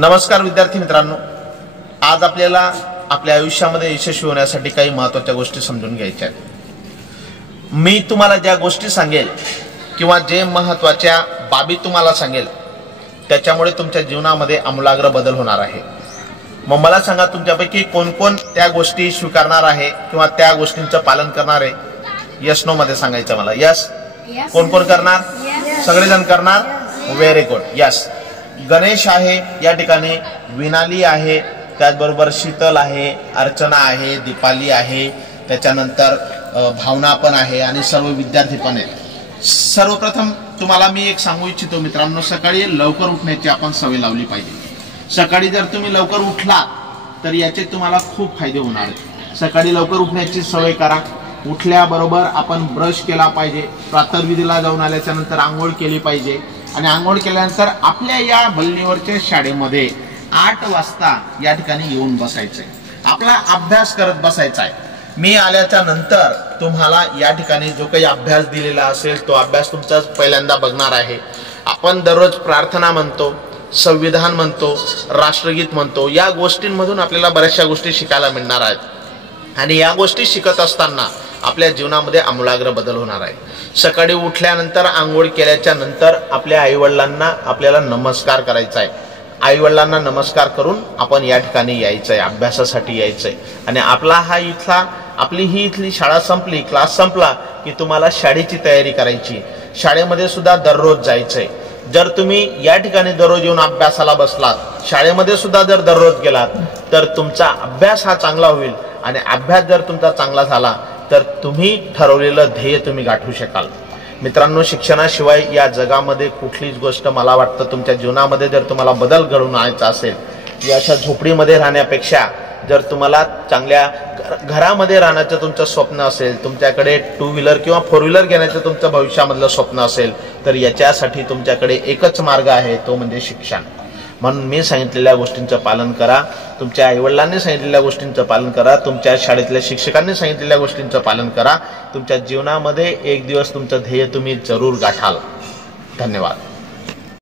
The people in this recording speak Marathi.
नमस्कार विद्यार्थी मित्रांनो, आज आपल्याला आपल्या आयुष्यामध्ये यशस्वी होण्यासाठी काही महत्त्वाच्या गोष्टी समजून घ्यायच्या आहेत। मी तुम्हाला ज्या गोष्टी सांगेल किंवा जे महत्त्वाच्या बाबी तुम्हाला सांगेल त्याच्यामुळे तुमच्या जीवनामध्ये आमूलाग्र बदल होणार आहे। मग मला सांगा, तुमच्यापैकी कोण कोण त्या गोष्टी स्वीकारणार आहे किंवा त्या गोष्टींचं पालन करणार आहे? यस नो मध्ये सांगायचं मला। यस, कोण कोण करणार? सगळेजण करणार? Very good. यस, गणेश आहे या ठिकाणी, विनाली आहे, त्याचबरोबर शीतल आहे, अर्चना आहे, दीपाली आहे, त्याच्यानंतर भावना पण आहे आणि सर्व विद्यार्थी पण आहेत। सर्वप्रथम तुम्हाला मी एक सांगू इच्छितो मित्रांनो, सकाळी लवकर उठण्याची आपण सवय लावली पाहिजे। सकाळी जर तुम्ही लवकर उठला तर याचे तुम्हाला खूप फायदे होणार आहेत। सकाळी लवकर उठण्याची सवय करा। उठल्याबरोबर आपण ब्रश केला पाहिजे, प्रातर्विधीला जाऊन आल्याच्या नंतर आंघोळ केली पाहिजे आणि आंघोळ केल्यानंतर आपल्या या बल्लीवरच्या शाळेमध्ये 8 वाजता या ठिकाणी येऊन बसायचंय, आपला अभ्यास करत बसायचा आहे। मी आल्याच्या नंतर तुम्हाला या ठिकाणी जो काही अभ्यास दिलेला असेल तो अभ्यास तुमचा पहिल्यांदा बघणार आहे। आपण दररोज प्रार्थना म्हणतो, संविधान म्हणतो, राष्ट्रगीत म्हणतो, या गोष्टींमधून आपल्याला बऱ्याचशा गोष्टी शिकायला मिळणार आहेत आणि या गोष्टी शिकत असताना आपल्या जीवनामध्ये आमूलाग्र बदल होणार आहे। सकाळी उठल्यानंतर आंघोळ केल्याच्या नंतर आपल्या आईवडिलांना आपल्याला नमस्कार करायचा आहे। आईवडिलांना नमस्कार करून आपण या ठिकाणी यायचंय, अभ्यासासाठी यायचंय आणि आपली ही इथली शाळा संपली, क्लास संपला की तुम्हाला शाळेची तयारी करायची। शाळेमध्ये सुद्धा दररोज जायचंय। जर तुम्ही या ठिकाणी दररोज येऊन अभ्यासाला बसलात, शाळेमध्ये सुद्धा जर दररोज गेलात तर तुमचा अभ्यास हा चांगला होईल आणि अभ्यास जर तुमचा चांगला झाला तर तुम्ही ठरवलेलं ध्येय तुम्ही गाठू शकाल। मित्रांनो, शिक्षणाशिवाय या जगामध्ये कुठलीच गोष्ट मला वाटतं तुमच्या जीवनामध्ये जर तुम्हाला बदल घडवून आणायचा असेल, या अशा झोपडीमध्ये राहण्यापेक्षा जर तुम्हाला चांगल्या घरामध्ये राहण्याचं तुमचं स्वप्न असेल, तुमच्याकडे 2 व्हीलर किंवा 4 व्हीलर घेण्याचं तुमचं भविष्यामधलं स्वप्न असेल तर याच्यासाठी तुमच्याकडे एकच मार्ग आहे, तो म्हणजे शिक्षण। म्हणून मी सांगितलेल्या गोष्टींचं पालन करा, तुमच्या आईवडिलांनी सांगितलेल्या गोष्टींचं पालन करा, तुमच्या शाळेतल्या शिक्षकांनी सांगितलेल्या गोष्टींचं पालन करा। तुमच्या जीवनामध्ये एक दिवस तुमचं ध्येय तुम्ही जरूर गाठाल। धन्यवाद।